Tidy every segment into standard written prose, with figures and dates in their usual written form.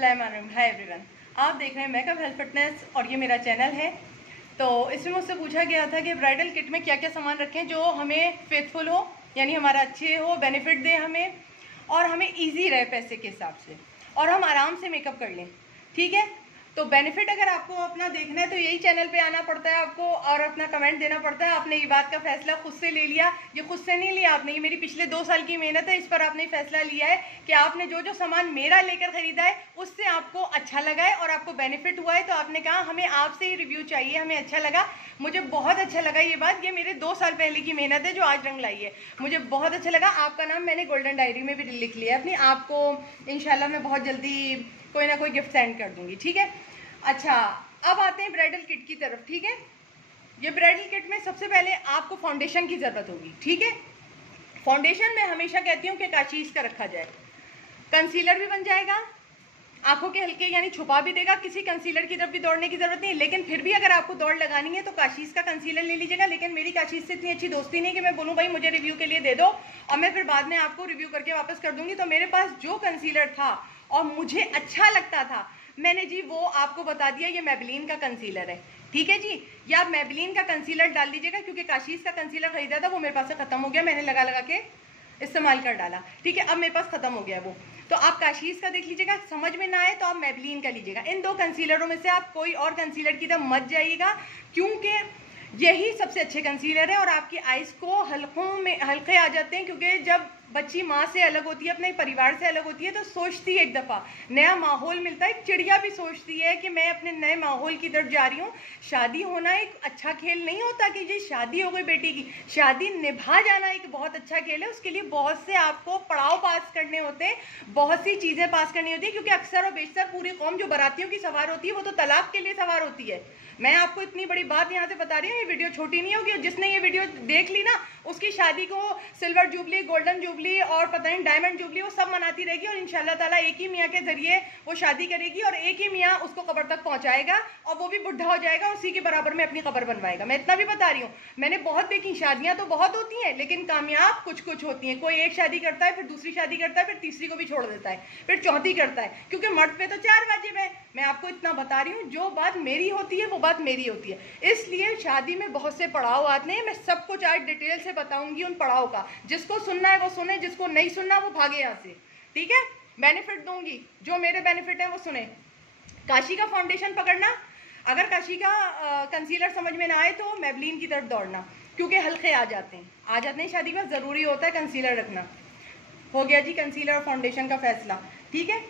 बिस्मिल्लाहिर्रहमानिर्रहीम। Hi everyone, आप देख रहे हैं मेकअप हेल्थ फिटनेस और ये मेरा चैनल है। तो इसमें मुझसे पूछा गया था कि ब्राइडल किट में क्या क्या सामान रखें जो हमें फेथफुल हो, यानी हमारा अच्छे हो, बेनिफिट दे हमें और हमें इजी रहे पैसे के हिसाब से और हम आराम से मेकअप कर लें। ठीक है, तो बेनिफिट अगर आपको अपना देखना है तो यही चैनल पे आना पड़ता है आपको और अपना कमेंट देना पड़ता है। आपने ये बात का फैसला खुद से ले लिया, ये खुद से नहीं लिया आपने, ये मेरी पिछले 2 साल की मेहनत है। इस पर आपने फैसला लिया है कि आपने जो जो सामान मेरा लेकर खरीदा है उससे आपको अच्छा लगा है और आपको बेनिफिट हुआ है, तो आपने कहा हमें आपसे ही रिव्यू चाहिए, हमें अच्छा लगा। मुझे बहुत अच्छा लगा ये बात, ये मेरे 2 साल पहले की मेहनत है जो आज रंग लाई है। मुझे बहुत अच्छा लगा। आपका नाम मैंने गोल्डन डायरी में भी लिख लिया है अपनी, आपको इंशाल्लाह मैं बहुत जल्दी कोई ना कोई गिफ्ट सेंड कर दूंगी। ठीक है, अच्छा अब आते हैं ब्राइडल किट की तरफ। ठीक है, ये ब्राइडल किट में सबसे पहले आपको फाउंडेशन की जरूरत होगी। ठीक है, फाउंडेशन में हमेशा कहती हूँ कि काशीज का रखा जाए, कंसीलर भी बन जाएगा, आंखों के हल्के यानी छुपा भी देगा, किसी कंसीलर की तरफ भी दौड़ने की जरूरत नहीं। लेकिन फिर भी अगर आपको दौड़ लगानी है तो काशीज का कंसीलर ले लीजिएगा। लेकिन मेरी काशीज से इतनी अच्छी दोस्ती नहीं कि मैं बोलूँ भाई मुझे रिव्यू के लिए दे दो और मैं फिर बाद में आपको रिव्यू करके वापस कर दूंगी। तो मेरे पास जो कंसीलर था और मुझे अच्छा लगता था मैंने जी वो आपको बता दिया, ये मैबलिन का कंसीलर है। ठीक है जी, या आप मैबलिन का कंसीलर डाल दीजिएगा क्योंकि काशीज का कंसीलर खरीदा था वो मेरे पास से खत्म हो गया, मैंने लगा लगा के इस्तेमाल कर डाला। ठीक है, अब मेरे पास खत्म हो गया वो, तो आप काशीज का देख लीजिएगा। समझ में ना आए तो आप मैबलिन का लीजिएगा। इन 2 कंसीलरों में से आप कोई और कंसीलर की तरफ मत जाइएगा क्योंकि यही सबसे अच्छे कंसीलर है और आपकी आइज को हल्कों में हल्के आ जाते हैं। क्योंकि जब बच्ची माँ से अलग होती है, अपने परिवार से अलग होती है, तो सोचती है एक दफ़ा नया माहौल मिलता है। चिड़िया भी सोचती है कि मैं अपने नए माहौल की तरफ जा रही हूँ। शादी होना एक अच्छा खेल नहीं होता कि जी शादी हो गई बेटी की, शादी निभा जाना एक बहुत अच्छा खेल है। उसके लिए बहुत से आपको पड़ाव पास करने होते हैं, बहुत सी चीज़ें पास करनी होती है। क्योंकि अक्सर और बेशतर पूरी कौम जो बारातियों की सवार होती है वो तो तलाक के लिए सवार होती है। मैं आपको इतनी बड़ी बात यहाँ से बता रही हूँ, ये वीडियो छोटी नहीं होगी। जिसने ये वीडियो देख ली ना उसकी शादी को सिल्वर जुबली, गोल्डन जुबली और पता नहीं डायमंड जुबली वो सब मनाती रहेगी और इंशाल्लाह ताला एक ही मियाँ के जरिए वो शादी करेगी और एक ही मियाँ उसको कब्र तक पहुँचाएगा और वो भी बुढ़ा हो जाएगा, उसी के बराबर में अपनी कब्र बनवाएगा। मैं इतना भी बता रही हूँ, मैंने बहुत देखी, शादियाँ तो बहुत होती हैं लेकिन कामयाब कुछ कुछ होती हैं। कोई एक शादी करता है, फिर दूसरी शादी करता है, फिर तीसरी को भी छोड़ देता है, फिर चौथी करता है, क्योंकि मर्द पे तो 4 वाजिब है। मैं आपको इतना बता रही हूँ, जो बात मेरी होती है वो बात मेरी होती है। इसलिए शादी में बहुत से पड़ाव आते हैं, मैं सब कुछ आज डिटेल से बताऊंगी उन पड़ाव का। जिसको सुनना है वो सुने, जिसको नहीं सुनना वो भागे यहाँ से। ठीक है, बेनिफिट दूंगी, जो मेरे बेनिफिट है वो सुने। काशी का फाउंडेशन पकड़ना, अगर काशी का कंसीलर समझ में ना आए तो मैबलिन की तरफ दौड़ना क्योंकि हल्के आ जाते हैं शादी में, जरूरी होता है कंसीलर रखना। हो गया जी कंसीलर और फाउंडेशन का फैसला। ठीक है,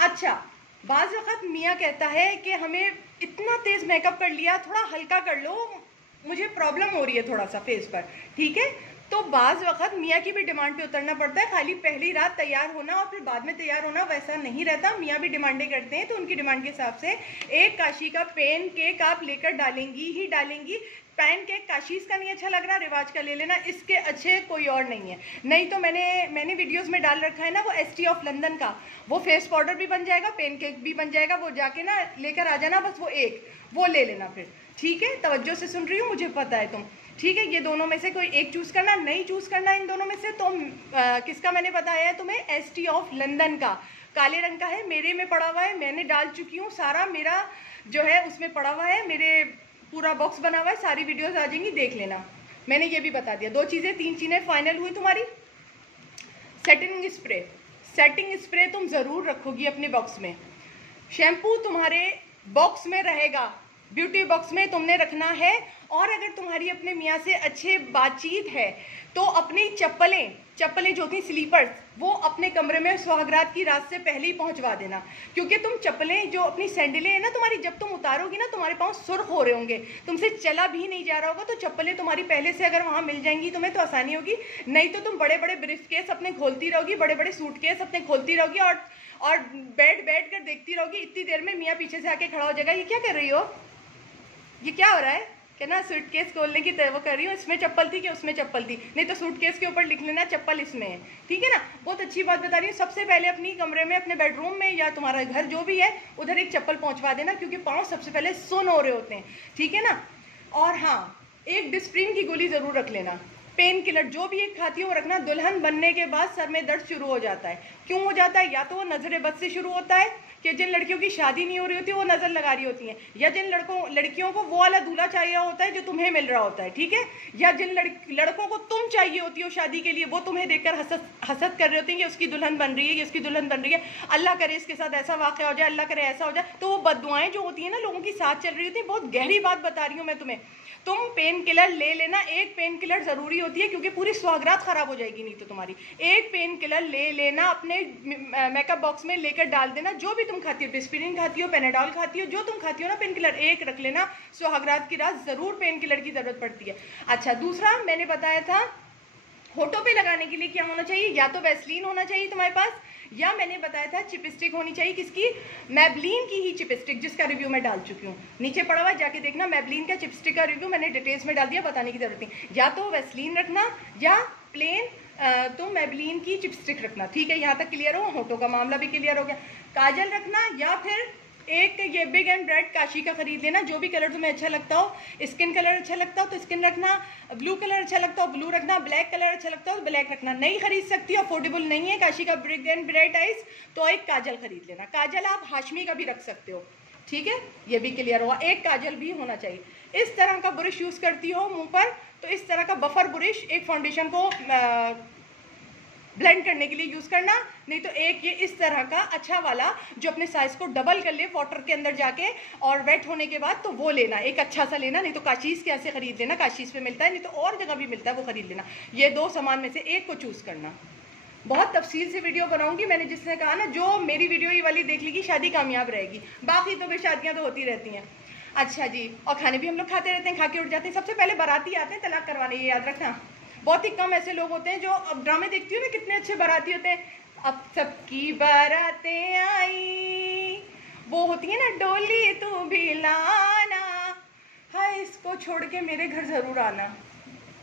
अच्छा बाज़ वक़्त मियाँ कहता है कि हमें इतना तेज़ मेकअप कर लिया, थोड़ा हल्का कर लो, मुझे प्रॉब्लम हो रही है थोड़ा सा फेस पर। ठीक है, तो बाज़ वक़्त मियाँ की भी डिमांड पे उतरना पड़ता है। खाली पहली रात तैयार होना और फिर बाद में तैयार होना वैसा नहीं रहता। मियाँ भी डिमांडें करते हैं, तो उनकी डिमांड के हिसाब से एक काशी का पेन केक आप लेकर डालेंगी ही डालेंगी। पैन केक काशीज का नहीं अच्छा लग रहा, रिवाज का ले लेना, इसके अच्छे कोई और नहीं है। नहीं तो मैंने वीडियोस में डाल रखा है ना वो ST ऑफ लंदन का, वो फेस पाउडर भी बन जाएगा, पेन केक भी बन जाएगा। वो जाके ना लेकर आ जाना, बस वो ले लेना फिर। ठीक है, तवज्जो से सुन रही हूँ, मुझे पता है तुम। ठीक है, ये दोनों में से कोई एक चूज करना, नहीं चूज करना इन दोनों में से तो किसका मैंने बताया है तुम्हें, ST ऑफ लंदन का, काले रंग का है, मेरे में पड़ा हुआ है, मैंने डाल चुकी हूँ, सारा मेरा जो है उसमें पड़ा हुआ है, मेरे पूरा बॉक्स बना हुआ है, सारी वीडियोस आ जाएंगी, देख लेना। मैंने ये भी बता दिया। 2 चीज़ें 3 चीज़ें फाइनल हुई तुम्हारी। सेटिंग स्प्रे तुम ज़रूर रखोगी अपने बॉक्स में। शैम्पू तुम्हारे बॉक्स में रहेगा, ब्यूटी बॉक्स में तुमने रखना है। और अगर तुम्हारी अपने मियाँ से अच्छे बातचीत है तो अपनी चप्पलें जो थी स्लीपर्स, वो अपने कमरे में सुहागरात की रात से पहले ही पहुंचवा देना। क्योंकि तुम चप्पलें जो अपनी सैंडलें हैं ना तुम्हारी, जब तुम उतारोगी ना तुम्हारे पाँव सुर्ख हो रहे होंगे, तुमसे चला भी नहीं जा रहा होगा, तो चप्पलें तुम्हारी पहले से अगर वहाँ मिल जाएंगी तुम्हें तो आसानी होगी। नहीं तो तुम बड़े बड़े ब्रीफकेस अपने खोलती रहोगी, बड़े बड़े सूटकेस अपने खोलती रहोगी और बैठ कर देखती रहोगी। इतनी देर में मियाँ पीछे से आके खड़ा हो जाएगा, ये क्या कर रही हो, ये क्या हो रहा है, क्या ना सूटकेस खोलने की वो कर रही हूँ, इसमें चप्पल थी कि उसमें चप्पल थी, नहीं तो सूटकेस के ऊपर लिख लेना चप्पल इसमें है। ठीक है ना, बहुत अच्छी बात बता रही हूँ। सबसे पहले अपनी कमरे में, अपने बेडरूम में या तुम्हारा घर जो भी है उधर एक चप्पल पहुंचवा देना, क्योंकि पाँव सबसे पहले सुन हो रहे होते हैं। ठीक है ना, और हाँ एक डिस्प्रिन की गोली जरूर रख लेना। पेन किलर जो भी एक खाती हो वो रखना। दुल्हन बनने के बाद सर में दर्द शुरू हो जाता है, क्यों हो जाता है? या तो वो नजर बद से शुरू होता है कि जिन लड़कियों की शादी नहीं हो रही होती वो नजर लगा रही होती हैं, या जिन लड़कियों को वो वाला दूल्हा चाहिए होता है जो तुम्हें मिल रहा होता है, ठीक है, या जिन लड़कों को तुम चाहिए होती हो शादी के लिए, वो तुम्हें देखकर हसद कर रहे होते हैं कि उसकी दुल्हन बन रही है, उसकी दुल्हन बन रही है, अल्लाह करे इसके साथ ऐसा वाक़या हो जाए, अल्लाह करे ऐसा हो जाए। तो वो बददुआएं जो होती है ना लोगों की साथ चल रही होती है। बहुत गहरी बात बता रही हूँ मैं तुम्हें। तुम पेन किलर ले लेना, एक पेन किलर जरूरी होती है क्योंकि पूरी सुहागरात खराब हो जाएगी नहीं तो तुम्हारी। एक पेन किलर ले लेना, अपने मेकअप बॉक्स में लेकर डाल देना, जो भी तुम खाती हो, डिस्पिरिन खाती हो, पेनाडॉल खाती हो, जो तुम खाती हो ना, पेन किलर एक रख लेना। सुहागरात की रात जरूर पेन किलर की जरूरत पड़ती है। अच्छा, दूसरा मैंने बताया था होठों पे लगाने के लिए क्या होना चाहिए, या तो वैसलीन होना चाहिए तुम्हारे पास, या मैंने बताया था चिपस्टिक होनी चाहिए। किसकी? मैबलिन की ही चिपस्टिक, जिसका रिव्यू मैं डाल चुकी हूँ, नीचे पड़ा हुआ जाके देखना। मैबलिन का चिपस्टिक का रिव्यू मैंने डिटेल्स में डाल दिया, बताने की जरूरत नहीं। या तो वैसलीन रखना या प्लेन तो मैबलिन की चिपस्टिक रखना, ठीक है। यहाँ तक क्लियर हो? होठों का मामला भी क्लियर हो गया। काजल रखना, या फिर एक ये बिग एंड ब्राइट काशी का खरीद लेना, जो भी कलर तुम्हें अच्छा लगता हो। स्किन कलर अच्छा लगता हो तो स्किन रखना, ब्लू कलर अच्छा लगता हो ब्लू रखना, ब्लैक कलर अच्छा लगता हो तो ब्लैक रखना। नहीं खरीद सकती, अफोर्डेबल नहीं है काशी का बिग एंड ब्राइट आइज, तो एक काजल खरीद लेना। काजल आप हाशमी का भी रख सकते हो, ठीक है, ये भी क्लियर हुआ। एक काजल भी होना चाहिए। इस तरह का ब्रश यूज करती हो मुंह पर तो इस तरह का बफर ब्रश एक फाउंडेशन को ब्लेंड करने के लिए यूज करना, नहीं तो एक ये इस तरह का अच्छा वाला जो अपने साइज को डबल कर ले वाटर के अंदर जाके और वेट होने के बाद, तो वो लेना, एक अच्छा सा लेना। नहीं तो काशीज के ऐसे खरीद लेना, काशीज पे मिलता है, नहीं तो और जगह भी मिलता है, वो खरीद लेना। ये दो सामान में से एक को चूज करना। बहुत तफसील से वीडियो बनाऊंगी। मैंने जिसने कहा ना, जो मेरी वीडियो ये वाली देख लेगी शादी कामयाब रहेगी, बाकी तो फिर शादियां तो होती रहती हैं। अच्छा जी, और खाने भी हम लोग खाते रहते हैं, खा के उठ जाते हैं। सबसे पहले बाराती आते हैं तलाक करवाने, ये याद रखना। बहुत ही कम ऐसे लोग होते हैं जो, अब ड्रामे देखती हो ना कितने अच्छे बाराती होते हैं, अब सबकी बारातें आई, वो होती है ना, डोली तू भी लाना, हाय इसको छोड़ के मेरे घर जरूर आना।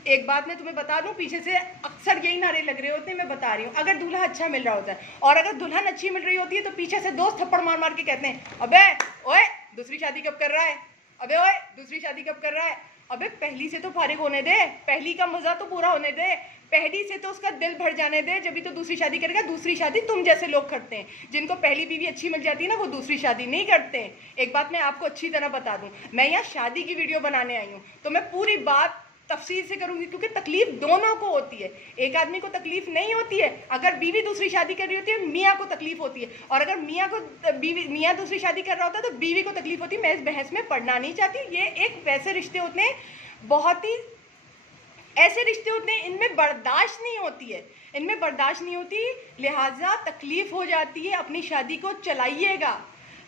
एक बात मैं तुम्हें बता दूं, पीछे से अक्सर यही नारे लग रहे होते हैं, मैं बता रही हूँ। अगर दूल्हा अच्छा मिल रहा होता है और अगर दुल्हन अच्छी मिल रही होती है तो पीछे से दोस्त थप्पड़ मार मार के कहते हैं, अबे ओए दूसरी शादी कब कर रहा है, अबे ओए दूसरी शादी कब कर रहा है। अबे पहली से तो फारिग होने दे, पहली का मजा तो पूरा होने दे, पहली से तो उसका दिल भर जाने दे, जब भी तो दूसरी शादी करेगा। दूसरी शादी तुम जैसे लोग करते हैं, जिनको पहली बीवी अच्छी मिल जाती है ना, वो दूसरी शादी नहीं करते हैं। एक बात मैं आपको अच्छी तरह बता दूं, मैं यहाँ शादी की वीडियो बनाने आई हूँ तो मैं पूरी बात तफसील से करूंगी, क्योंकि तकलीफ दोनों को होती है। एक आदमी को तकलीफ नहीं होती है अगर बीवी दूसरी शादी कर रही होती है, मियाँ को तकलीफ होती है, और अगर मियाँ दूसरी शादी कर रहा होता है तो बीवी को तकलीफ होती है। मैं इस बहस में पढ़ना नहीं चाहती। ये एक वैसे रिश्ते होते हैं, बहुत ही ऐसे रिश्ते होते हैं, इनमें बर्दाश्त नहीं होती है, इनमें बर्दाश्त नहीं होती, लिहाजा तकलीफ हो जाती है। अपनी शादी को चलाइएगा,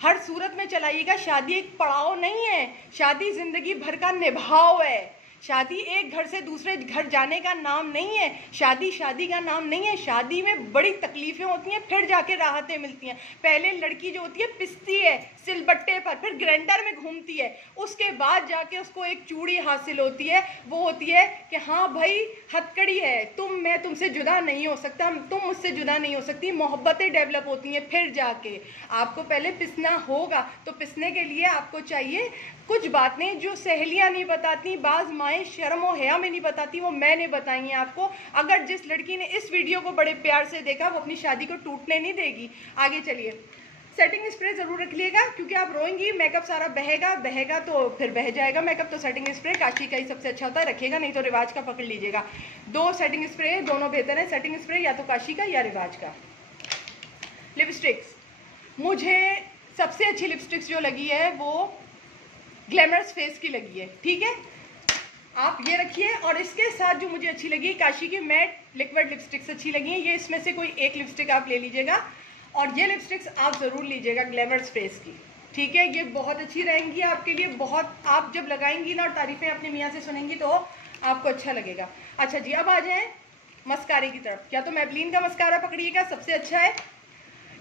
हर सूरत में चलाइएगा। शादी एक पड़ाव नहीं है, शादी जिंदगी भर का निभाव है। शादी एक घर से दूसरे घर जाने का नाम नहीं है, शादी शादी का नाम नहीं है। शादी में बड़ी तकलीफें होती हैं, फिर जाके राहतें मिलती हैं। पहले लड़की जो होती है पिसती है सिलबट्टे पर, फिर ग्राइंडर में घूमती है, उसके बाद जाके उसको एक चूड़ी हासिल होती है, वो होती है कि हाँ भाई हथकड़ी है, मैं तुमसे जुदा नहीं हो सकता, तुम मुझसे जुदा नहीं हो सकती। मोहब्बतें डेवलप होती हैं, फिर जाके आपको पहले पिसना होगा। तो पिसने के लिए आपको चाहिए कुछ बातें जो सहेलियां नहीं बताती, बाज माएँ शर्म और हया में नहीं बताती, वो मैंने बताई हैं आपको। अगर जिस लड़की ने इस वीडियो को बड़े प्यार से देखा, वो अपनी शादी को टूटने नहीं देगी। आगे चलिए, सेटिंग स्प्रे जरूर रख लिएगा, क्योंकि आप रोएंगी, मेकअप सारा बहेगा तो फिर बह जाएगा मेकअप। तो सेटिंग स्प्रे काशी का ही सबसे अच्छा होता है, रखिएगा, नहीं तो रिवाज का पकड़ लीजिएगा। 2 सेटिंग स्प्रे, दोनों बेहतर है। सेटिंग स्प्रे या तो काशी का या रिवाज का। लिपस्टिक्स, मुझे सबसे अच्छी लिपस्टिक्स जो लगी है वो ग्लैमरस फेस की लगी है, ठीक है, आप ये रखिए। और इसके साथ जो मुझे अच्छी लगी, काशी की मैट लिक्विड लिपस्टिक्स अच्छी लगी है। ये इसमें से कोई एक लिपस्टिक आप ले लीजिएगा, और ये लिपस्टिक्स आप ज़रूर लीजिएगा ग्लैमरस फेस की, ठीक है। ये बहुत अच्छी रहेंगी आपके लिए, बहुत आप जब लगाएंगी ना और तारीफ़ें अपने मियाँ से सुनेंगी तो आपको अच्छा लगेगा। अच्छा जी, अब आ जाएँ मस्कारे की तरफ। या तो मैबलिन का मस्कारा पकड़िएगा, सबसे अच्छा है,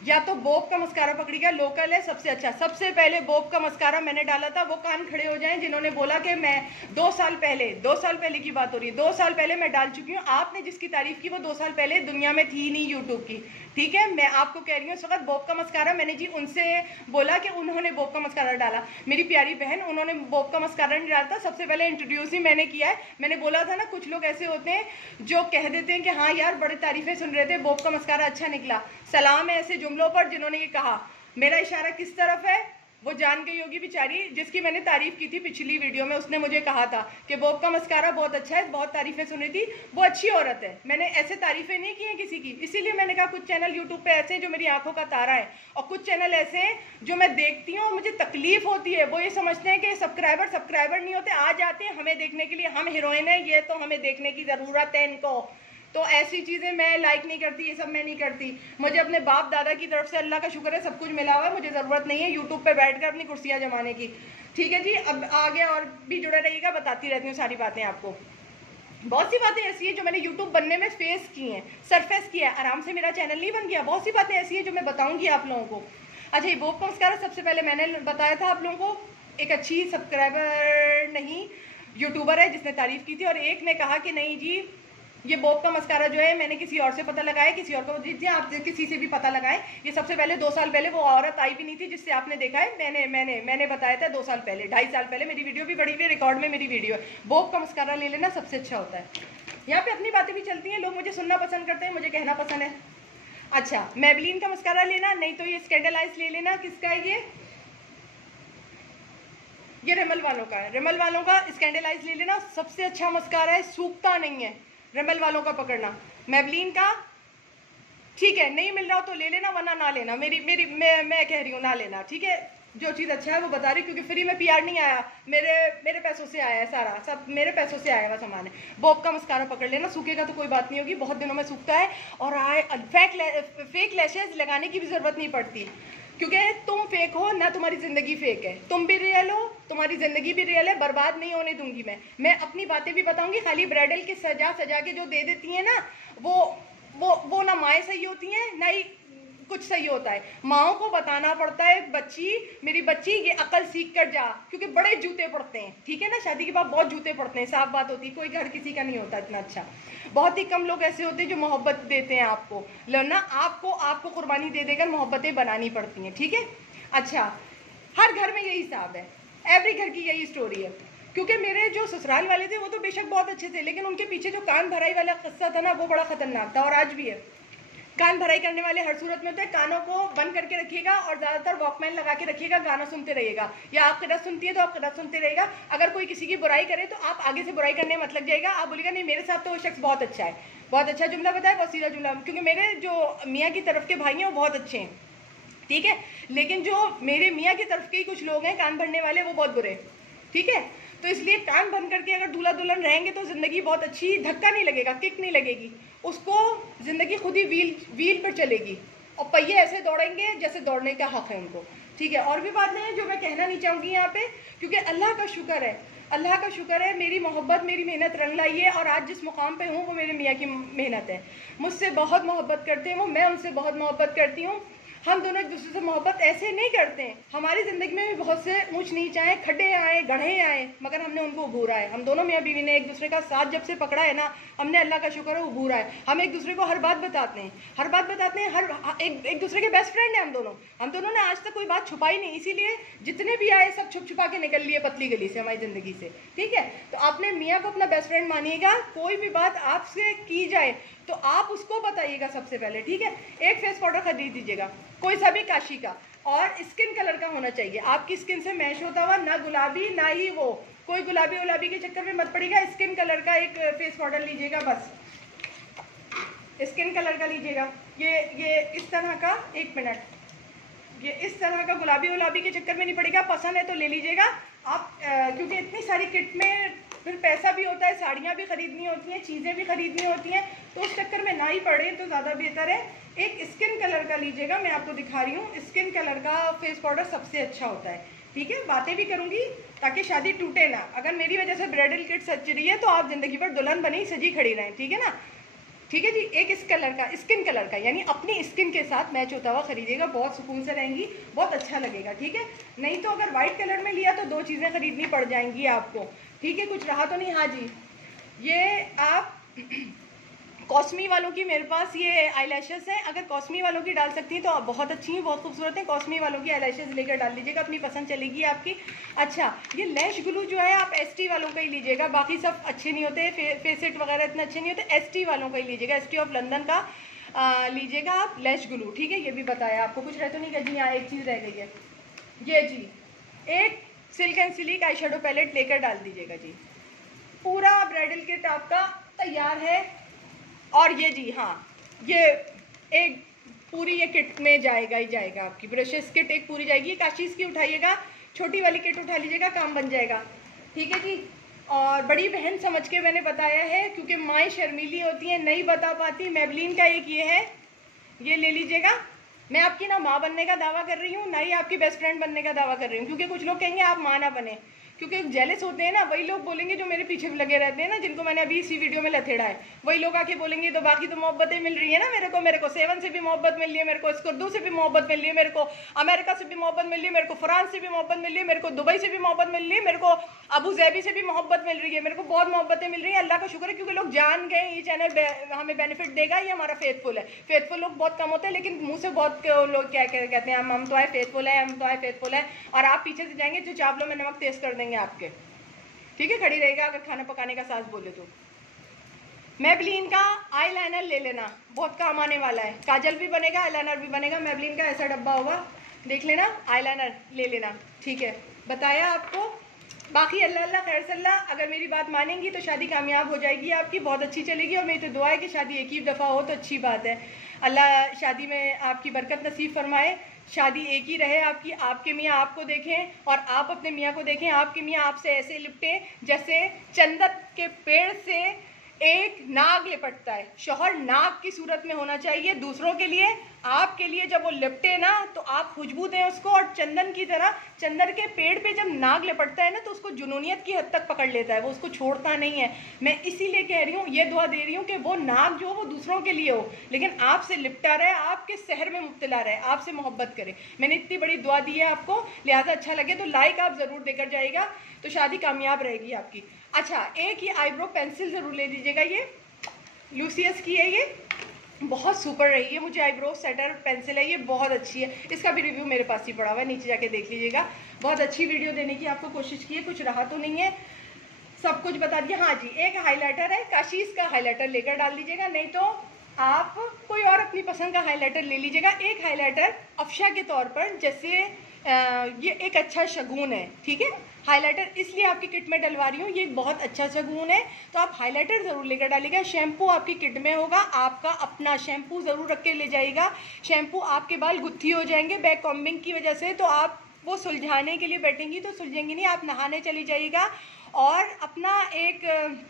या तो बोब का मस्कारा पकड़िएगा, लोकल है, सबसे अच्छा। सबसे पहले बोब का मस्कारा मैंने डाला था, वो कान खड़े हो जाएं जिन्होंने बोला कि मैं 2 साल पहले की बात हो रही है, 2 साल पहले मैं डाल चुकी हूँ। आपने जिसकी तारीफ की वो 2 साल पहले दुनिया में थी नहीं यूट्यूब की, ठीक है। मैं आपको कह रही हूँ इस वक्त बॉब का मस्कारा, मैंने जी उनसे बोला कि उन्होंने बॉब का मस्कारा डाला। मेरी प्यारी बहन, उन्होंने बॉब का मस्कारा नहीं डाला था, सबसे पहले इंट्रोड्यूस ही मैंने किया है। मैंने बोला था ना, कुछ लोग ऐसे होते हैं जो कह देते हैं कि हाँ यार बड़ी तारीफें सुन रहे थे, बॉब का मस्कारा अच्छा निकला। सलाम है ऐसे जुमलों पर जिन्होंने ये कहा। मेरा इशारा किस तरफ है वो जान गई होगी बेचारी, जिसकी मैंने तारीफ की थी पिछली वीडियो में। उसने मुझे कहा था कि बॉब का मस्कारा बहुत अच्छा है, बहुत तारीफें सुनी थी, वो अच्छी औरत है। मैंने ऐसे तारीफें नहीं की हैं किसी की, इसीलिए मैंने कहा कुछ चैनल यूट्यूब पे ऐसे हैं जो मेरी आंखों का तारा है, और कुछ चैनल ऐसे हैं जो मैं देखती हूँ और मुझे तकलीफ होती है। वो ये समझते हैं कि सब्सक्राइबर नहीं होते, आ जाते हैं हमें देखने के लिए, हम हीरोइन है, ये तो हमें देखने की जरूरत है इनको। तो ऐसी चीज़ें मैं लाइक नहीं करती, ये सब मैं नहीं करती। मुझे अपने बाप दादा की तरफ से अल्लाह का शुक्र है सब कुछ मिला हुआ है, मुझे ज़रूरत नहीं है यूट्यूब पे बैठकर अपनी कुर्सियाँ जमाने की। ठीक है जी, अब आगे और भी जुड़े रहिएगा, बताती रहती हूँ सारी बातें आपको। बहुत सी बातें ऐसी हैं जो मैंने यूट्यूब बनने में फेस की हैं, सरफेस किया है, आराम से मेरा चैनल नहीं बन गया। बहुत सी बातें ऐसी हैं जो मैं बताऊँगी आप लोगों को। अच्छा, ये बॉब का मस्कारा सबसे पहले मैंने बताया था आप लोगों को, एक अच्छी सब्सक्राइबर नहीं यूट्यूबर है जिसने तारीफ़ की थी, और एक ने कहा कि नहीं जी ये बॉब का मस्कारा जो है मैंने किसी और से पता लगाया, किसी और को दीजिए, आप किसी से भी पता लगाएं। ये सबसे पहले 2 साल पहले वो औरत आई भी नहीं थी जिससे आपने देखा है, मैंने बताया था 2 साल पहले, 2.5 साल पहले। मेरी वीडियो भी बड़ी हुई, रिकॉर्ड में मेरी वीडियो है। बॉब का मस्कारा ले लेना, सबसे अच्छा होता है। यहाँ पे अपनी बातें भी चलती हैं, लोग मुझे सुनना पसंद करते हैं, मुझे कहना पसंद है। अच्छा, मैबलिन का मस्कारा लेना, नहीं तो ये स्कैंडलाइज ले लेना। किसका है ये रिमल वालों का है, रिमल वालों का स्कैंडलाइज ले लेना, सबसे अच्छा मस्कारा है, सूखता नहीं है। रिमल वालों का पकड़ना। मैबलिन का ठीक है, नहीं मिल रहा हो तो ले लेना, वरना ना लेना। मैं कह रही हूँ ना लेना, ठीक है। जो चीज़ अच्छा है वो बता रही, क्योंकि फ्री में पीआर नहीं आया, मेरे पैसों से आया है, सारा सब मेरे पैसों से आया हुआ सामान है। बॉब का मस्कारा पकड़ लेना, सूखेगा तो कोई बात नहीं होगी, बहुत दिनों में सूखता है। और फेक लैशेज लगाने की भी ज़रूरत नहीं पड़ती, क्योंकि तुम फेक हो ना, तुम्हारी ज़िंदगी फेक है। तुम भी रियल हो, तुम्हारी ज़िंदगी भी रियल है, बर्बाद नहीं होने दूंगी मैं अपनी बातें भी बताऊंगी। खाली ब्राइडल के सजा के जो दे देती हैं ना, वो ना माएँ सही होती हैं ना ही कुछ सही होता है। माओं को बताना पड़ता है, मेरी बच्ची ये अकल सीख कर जा, क्योंकि बड़े जूते पड़ते हैं, ठीक है ना। शादी के बाद बहुत जूते पड़ते हैं, साफ बात होती है। कोई घर किसी का नहीं होता इतना अच्छा, बहुत ही कम लोग ऐसे होते हैं जो मोहब्बत देते हैं आपको, लड़ना आपको कुर्बानी दे देकर मोहब्बतें बनानी पड़ती हैं, ठीक है। अच्छा, हर घर में यही हिसाब है, एवरी घर की यही स्टोरी है। क्योंकि मेरे जो ससुराल वाले थे वो तो बेशक बहुत अच्छे थे, लेकिन उनके पीछे जो कान भराई वाला किस्सा था ना, वो बड़ा खतरनाक था, और आज भी है। कान भराई करने वाले हर सूरत में होते हैं। कानों को बंद करके रखिएगा और ज़्यादातर वॉकमैन लगा के रखिएगा, गाना सुनते रहिएगा, या आप क़िरात सुनती है तो आप क़िरात सुनते रहेगा। अगर कोई किसी की बुराई करे तो आप आगे से बुराई करने मत लग जाएगा, आप बोलिएगा नहीं मेरे साथ तो वो शख्स बहुत अच्छा है। बहुत अच्छा जुमला बताया, बहुत सीधा जुमला, क्योंकि मेरे जो मियाँ की तरफ के भाई हैं वो बहुत अच्छे हैं, ठीक है। लेकिन जो मेरे मियाँ की तरफ के ही कुछ लोग हैं कान भरने वाले, वो बहुत बुरे, ठीक है। तो इसलिए कान बंद करके अगर दूल्हा दुल्हन रहेंगे तो ज़िंदगी बहुत अच्छी, धक्का नहीं लगेगा, किक नहीं लगेगी, उसको ज़िंदगी खुद ही व्हील पर चलेगी, और पहिए ऐसे दौड़ेंगे जैसे दौड़ने का हक है उनको, ठीक है। और भी बातें हैं जो मैं कहना नहीं चाहूँगी यहाँ पे, क्योंकि अल्लाह का शुक्र है, मेरी मोहब्बत, मेरी मेहनत रंग लाई है, और आज जिस मुकाम पे हूँ वो मेरे मियाँ की मेहनत है। मुझसे बहुत मोहब्बत करते हैं वो, मैं उनसे बहुत मोहब्बत करती हूँ। हम दोनों एक दूसरे से मोहब्बत ऐसे नहीं करते हैं। हमारी ज़िंदगी में भी बहुत से ऊंच नीच आए, खड्डे आए, गढ़े आए, मगर हमने उनको उभूरा है। हम दोनों मियाँ बीवी ने एक दूसरे का साथ जब से पकड़ा है ना, हमने अल्लाह का शुक्र है उभूरा है। हम एक दूसरे को हर बात बताते हैं, एक दूसरे के बेस्ट फ्रेंड हैं हम दोनों ने आज तक कोई बात छुपाई नहीं, इसीलिए जितने भी आए सब छुप छुपा के निकल लिए पतली गली से हमारी ज़िंदगी से, ठीक है। तो आपने मियाँ को अपना बेस्ट फ्रेंड मानिएगा, कोई भी बात आपसे की जाए तो आप उसको बताइएगा सबसे पहले, ठीक है। एक फेस पाउडर खरीद दीजिएगा, कोई सा भी काशी का, और स्किन कलर का होना चाहिए, आपकी स्किन से मैच होता हुआ, ना गुलाबी ना ही वो कोई गुलाबी के चक्कर में मत पड़ेगा। स्किन कलर का एक फेस पाउडर लीजिएगा, बस स्किन कलर का लीजिएगा। ये इस तरह का, एक मिनट, ये इस तरह का गुलाबी के चक्कर में नहीं पड़ेगा, पसंद है तो ले लीजिएगा आप, क्योंकि इतनी सारी किट में फिर पैसा भी होता है, साड़ियाँ भी खरीदनी होती हैं, चीज़ें भी खरीदनी होती हैं, तो उस चक्कर में ना ही पड़े तो ज़्यादा बेहतर है। एक स्किन कलर का लीजिएगा, मैं आपको दिखा रही हूँ, स्किन कलर का फेस पाउडर सबसे अच्छा होता है, ठीक है। बातें भी करूँगी ताकि शादी टूटे ना, अगर मेरी वजह से ब्राइडल किट सज रही है तो आप ज़िंदगी भर दुल्हन बनी सजी खड़ी रहें, ठीक है ना, ठीक है जी। एक इस कलर का, स्किन कलर का, यानी अपनी स्किन के साथ मैच होता हुआ खरीदिएगा, बहुत सुकून से रहेंगी, बहुत अच्छा लगेगा, ठीक है। नहीं तो अगर वाइट कलर में लिया तो 2 चीज़ें खरीदनी पड़ जाएंगी आपको, ठीक है। कुछ रहा तो नहीं, हाँ जी, ये आप कॉस्मी वालों की मेरे पास ये आईलैशेस हैं, अगर कॉस्मी वालों की डाल सकती हैं तो आप बहुत अच्छी हैं, बहुत खूबसूरत हैं। कॉस्मी वालों की आईलैशेस लेकर डाल लीजिएगा, अपनी पसंद चलेगी आपकी। अच्छा, ये लैश ग्लू जो है आप एसटी वालों का ही लीजिएगा, बाकी सब अच्छे नहीं होते, फेसेट वगैरह इतने अच्छे नहीं होते, एसटी वालों का ही लीजिएगा, एसटी ऑफ लंदन का लीजिएगा आप लैश ग्लू, ठीक है। ये भी बताया आपको, कुछ रह तो नहीं गया जी? हाँ, एक चीज़ रह गई है, ये जी एक सिल्क एंड सिलिक आई शेडो पैलेट लेकर डाल दीजिएगा जी। पूरा ब्राइडल किट आपका तैयार है। और ये जी हाँ, ये एक पूरी ये किट में जाएगा ही जाएगा, आपकी ब्रशेस किट एक पूरी जाएगी। काशीज़ की उठाइएगा, छोटी वाली किट उठा लीजिएगा, काम बन जाएगा, ठीक है जी। और बड़ी बहन समझ के मैंने बताया है, क्योंकि माएँ शर्मीली होती हैं, नहीं बता पाती। मेबलिन का एक ये है, ये ले लीजिएगा। मैं आपकी ना माँ बनने का दावा कर रही हूँ, ना ही आपकी बेस्ट फ्रेंड बनने का दावा कर रही हूँ, क्योंकि कुछ लोग कहेंगे आप माँ ना बने, क्योंकि जेलस होते हैं ना, वही लोग बोलेंगे जो मेरे पीछे लगे रहते हैं ना, जिनको मैंने अभी इसी वीडियो में लथेड़ा है, वही लोग आके बोलेंगे तो बाकी तो मोहब्बतें मिल रही है ना मेरे को सेवन से भी मोहब्बत मिल रही है, मेरे को स्कुर्दू से भी मोहब्बत मिल रही है, मेरे को अमेरिका से भी मोहब्बत मिल रही है, मेरे को फ्रांस से भी मोहब्बत मिल रही है, मेरे को दुबई से भी मोहब्बत मिल रही है, मेरे को अबू ज़ैबी से भी मोहब्बत मिल रही है, मेरे को बहुत मोहब्बतें मिल रही है। अल्लाह का शुक्र है, क्योंकि लोग जान गए ये चैनल हमें बेनिफिट देगा, ये हमारा फेथफुल है। फेथफुल लोग बहुत कम होते हैं, लेकिन मुँह से बहुत लोग क्या कहते हैं, हम तो आए फेथफुल है, हम तो आए फेथफुल है, और आप पीछे से जाएंगे तो चावलों में नमक तेज कर देंगे आपके, ठीक है। खड़ी रहेगा अगर खाना पकाने का सास बोले तो। मेबलिन का आईलाइनर ले लेना, बहुत काम आने वाला है, काजल भी बनेगा, आईलाइनर भी बनेगा। मेबलिन का ऐसा डब्बा होगा, देख लेना, आईलाइनर ले लेना, ठीक है। बताया आपको, बाकी अल्लाह अल्लाह खैर सल्ला, अगर मेरी बात मानेंगी तो शादी कामयाब हो जाएगी आपकी, बहुत अच्छी चलेगी। और मेरी तो दुआ है कि शादी एक ही दफ़ा हो तो अच्छी बात है। अल्लाह शादी में आपकी बरकत नसीब फरमाए, शादी एक ही रहे आपकी, आपके मियाँ आपको देखें और आप अपने मियाँ को देखें, आपके मियाँ आपसे ऐसे लिपटें जैसे चंदन के पेड़ से एक नाग लिपटता है। शौहर नाग की सूरत में होना चाहिए दूसरों के लिए, आपके लिए जब वो लिपटे ना तो आप खुशबू दें उसको, और चंदन की तरह, चंदन के पेड़ पे जब नाग लिपटता है ना तो उसको जुनूनियत की हद तक पकड़ लेता है, वो उसको छोड़ता नहीं है। मैं इसीलिए कह रही हूँ, ये दुआ दे रही हूँ कि वो नाग जो वो दूसरों के लिए हो, लेकिन आपसे लिपटा रहे, आपके शहर में मुब्तला रहे, आपसे मोहब्बत करे। मैंने इतनी बड़ी दुआ दी है आपको, लिहाजा अच्छा लगे तो लाइक आप ज़रूर देकर जाइएगा, तो शादी कामयाब रहेगी आपकी। अच्छा, एक ही आईब्रो पेंसिल ज़रूर ले लीजिएगा, ये लूसियस की है, ये बहुत सुपर रही है, मुझे आईब्रो सेटर पेंसिल है, ये बहुत अच्छी है। इसका भी रिव्यू मेरे पास ही पड़ा हुआ है, नीचे जाके देख लीजिएगा। बहुत अच्छी वीडियो देने की आपको कोशिश की है, कुछ रहा तो नहीं है, सब कुछ बता दिया। हाँ जी, एक हाइलाइटर है, काशीज़ का हाइलाइटर लेकर डाल दीजिएगा, नहीं तो आप कोई और अपनी पसंद का हाइलाइटर ले लीजिएगा। एक हाइलाइटर अफशा के तौर पर, जैसे ये एक अच्छा शगुन है, ठीक है। हाइलाइटर इसलिए आपकी किट में डलवा रही हूँ, ये बहुत अच्छा शगुन है, तो आप हाइलाइटर ज़रूर लेकर डालिएगा। शैम्पू आपकी किट में होगा, आपका अपना शैम्पू ज़रूर रख के ले जाइएगा। शैम्पू आपके बाल गुत्थी हो जाएंगे बैक कॉम्बिंग की वजह से, तो आप वो सुलझाने के लिए बैठेंगी तो सुलझेंगी नहीं, आप नहाने चली जाइएगा। और अपना एक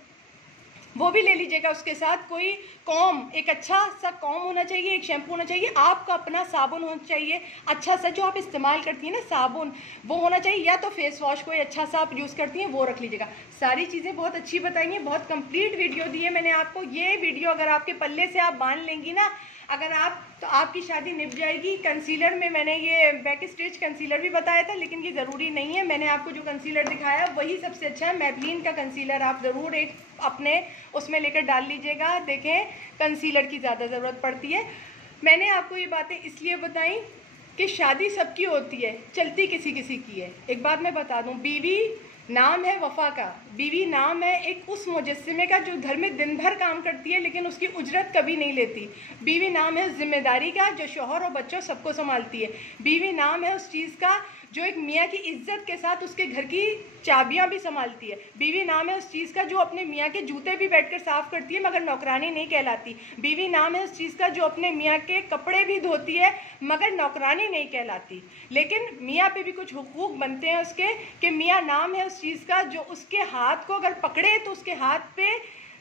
वो भी ले लीजिएगा, उसके साथ कोई कॉम, एक अच्छा सा कॉम होना चाहिए, एक शैम्पू होना चाहिए, आपका अपना साबुन होना चाहिए अच्छा सा, जो आप इस्तेमाल करती हैं ना साबुन, वो होना चाहिए, या तो फेस वॉश कोई अच्छा सा आप यूज़ करती हैं वो रख लीजिएगा। सारी चीज़ें बहुत अच्छी बताई हैं, बहुत कंप्लीट वीडियो दी है मैंने आपको। ये वीडियो अगर आपके पल्ले से आप बांध लेंगी ना, अगर आप, तो आपकी शादी निभ जाएगी। कंसीलर में मैंने ये बैक स्टेज कंसीलर भी बताया था, लेकिन ये ज़रूरी नहीं है, मैंने आपको जो कंसीलर दिखाया वही सबसे अच्छा है। मेबलिन का कंसीलर आप ज़रूर एक अपने उसमें लेकर डाल लीजिएगा। देखें, कंसीलर की ज़्यादा ज़रूरत पड़ती है। मैंने आपको ये बातें इसलिए बताई कि शादी सबकी होती है, चलती किसी किसी की है। एक बात मैं बता दूँ, बीवी नाम है वफ़ा का, बीवी नाम है एक उस मुजस्सिमे का जो घर में दिन भर काम करती है लेकिन उसकी उजरत कभी नहीं लेती। बीवी नाम है उस जिम्मेदारी का जो शौहर और बच्चों सबको संभालती है। बीवी नाम है उस चीज़ का जो एक मियाँ की इज्जत के साथ उसके घर की चाबियाँ भी संभालती है। बीवी नाम है उस चीज़ का जो अपने मियाँ के जूते भी बैठकर साफ़ करती है मगर नौकरानी नहीं कहलाती। बीवी नाम है उस चीज़ का जो अपने मियाँ के कपड़े भी धोती है मगर नौकरानी नहीं कहलाती। लेकिन मियाँ पे भी कुछ हुकूक बनते हैं उसके, कि मियाँ नाम है उस चीज़ का जो उसके हाथ को अगर पकड़े तो उसके हाथ पे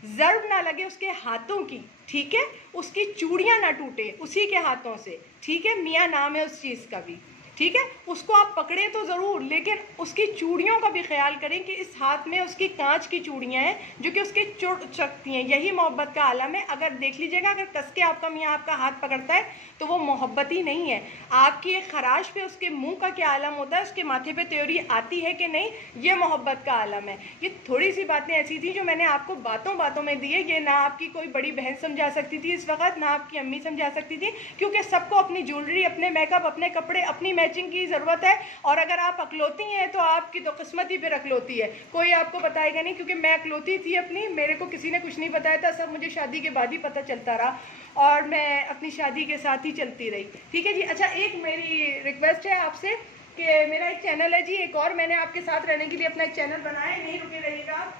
ज़र्ब ना लगे उसके हाथों की, ठीक है, उसकी चूड़ियाँ ना टूटे उसी के हाथों से, ठीक है। मियाँ नाम है उस चीज़ का भी, ठीक है, उसको आप पकड़े तो ज़रूर, लेकिन उसकी चूड़ियों का भी ख्याल करें कि इस हाथ में उसकी कांच की चूड़ियाँ हैं जो कि उसके चुड़ सकती हैं। यही मोहब्बत का आलम है। अगर देख लीजिएगा, अगर कस के आपका मियाँ आपका हाथ पकड़ता है तो वो मोहब्बत ही नहीं है। आपकी खराश पे उसके मुंह का क्या आलम होता है, उसके माथे पे त्योरी आती है कि नहीं, ये मोहब्बत का आलम है। ये थोड़ी सी बातें ऐसी थी जो मैंने आपको बातों बातों में दी है। ये ना आपकी कोई बड़ी बहन समझा सकती थी इस वक्त, ना आपकी अम्मी समझा सकती थी, क्योंकि सबको अपनी ज्वेलरी, अपने मेकअप, अपने कपड़े, अपनी मैचिंग की ज़रूरत है। और अगर आप अकलौती हैं तो आपकी तो किस्मत ही फिर अकलौती है, कोई आपको बताएगा नहीं। क्योंकि मैं अकलौती थी अपनी, मेरे को किसी ने कुछ नहीं बताया था, सब मुझे शादी के बाद ही पता चलता रहा और मैं अपनी शादी के साथ ही चलती रही। ठीक है जी। अच्छा, एक मेरी रिक्वेस्ट है आपसे कि मेरा एक चैनल है जी, एक और मैंने आपके साथ रहने के लिए अपना एक चैनल बनाया है, नहीं रुके रहिएगा आप।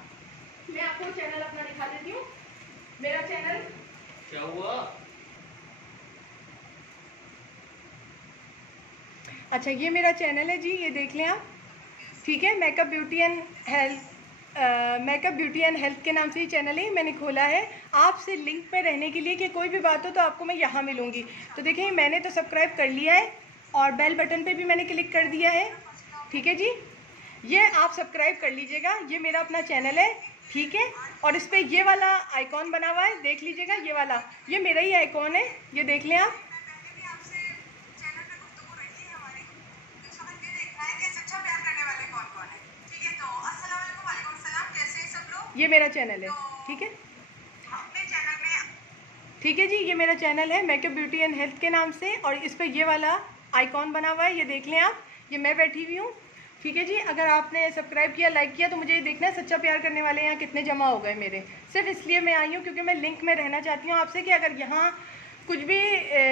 मैं आपको चैनल अपना दिखा देती हूँ। मेरा चैनल क्या हुआ? अच्छा, ये मेरा चैनल है जी, ये देख लें आप। ठीक है, मेकअप ब्यूटी एंड हेल्थ के नाम से ये चैनल है, मैंने खोला है आपसे लिंक पे रहने के लिए कि कोई भी बात हो तो आपको मैं यहाँ मिलूँगी। तो देखिए, मैंने तो सब्सक्राइब कर लिया है और बेल बटन पे भी मैंने क्लिक कर दिया है। ठीक है जी, ये आप सब्सक्राइब कर लीजिएगा, ये मेरा अपना चैनल है। ठीक है, और इस पर ये वाला आइकॉन बना हुआ है, देख लीजिएगा, ये वाला, ये मेरा ही आइकॉन है, ये देख लें आप। ये मेरा चैनल है। ठीक है, ठीक है जी, ये मेरा चैनल है मेकअप ब्यूटी एंड हेल्थ के नाम से, और इस पर ये वाला आइकॉन बना हुआ है, ये देख लें आप, ये मैं बैठी हुई हूँ। ठीक है जी, अगर आपने सब्सक्राइब किया, लाइक किया, तो मुझे ये देखना है सच्चा प्यार करने वाले यहाँ कितने जमा हो गए मेरे। सिर्फ इसलिए मैं आई हूँ क्योंकि मैं लिंक में रहना चाहती हूँ आपसे कि अगर यहाँ कुछ भी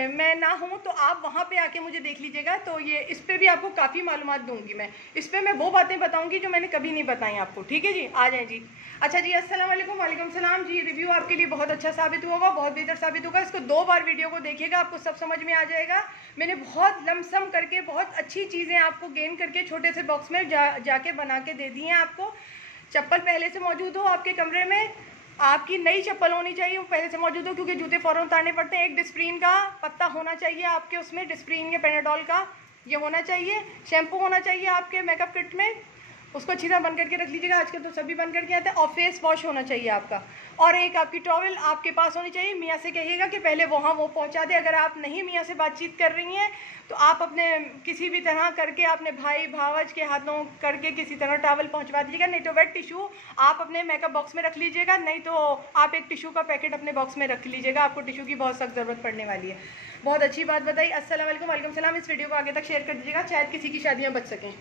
मैं ना हूँ तो आप वहाँ पे आके मुझे देख लीजिएगा। तो ये इस पर भी आपको काफ़ी मालूमात दूंगी मैं, इस पर मैं वो बातें बताऊंगी जो मैंने कभी नहीं बताई आपको। ठीक है जी, आ जाएं जी। अच्छा जी, अस्सलाम वालेकुम। वालेकुम सलाम जी। रिव्यू आपके लिए बहुत अच्छा साबित होगा, बहुत बेहतर साबित होगा। इसको 2 बार वीडियो को देखिएगा, आपको सब समझ में आ जाएगा। मैंने बहुत लमसम करके बहुत अच्छी चीज़ें आपको गेन करके छोटे से बॉक्स में जाके बना के दे दी हैं आपको। चप्पल पहले से मौजूद हो आपके कमरे में, आपकी नई चप्पल होनी चाहिए, वो पहले से मौजूद हो, क्योंकि जूते फ़ौरन उतारने पड़ते हैं। एक डिस्प्रिन का पत्ता होना चाहिए आपके उसमें, डिस्प्रिन या पेनाडोल का ये होना चाहिए। शैम्पू होना चाहिए आपके मेकअप किट में, उसको अच्छी तरह बंद करके रख लीजिएगा, आजकल तो सभी बंद करके आते हैं। और फेस वॉश होना चाहिए आपका, और एक आपकी टॉवल आपके पास होनी चाहिए। मियाँ से कहिएगा कि पहले वहाँ वो पहुँचा दे। अगर आप नहीं मियाँ से बातचीत कर रही हैं तो आप अपने किसी भी तरह करके अपने भाई भावज के हाथों करके किसी तरह टॉवल पहुँचवा दीजिएगा। नहीं तो वेट टिशू आप अपने मेकअप बॉक्स में रख लीजिएगा, नहीं तो आप एक टिशू का पैकेट अपने बॉक्स में रख लीजिएगा, आपको टिशू की बहुत सख्त ज़रूरत पड़ने वाली है। बहुत अच्छी बात बताई। अस्सलाम वालेकुम। वालेकुम सलाम। इस वीडियो को आगे तक शेयर कर दीजिएगा, शायद किसी की शादियाँ बच सकें।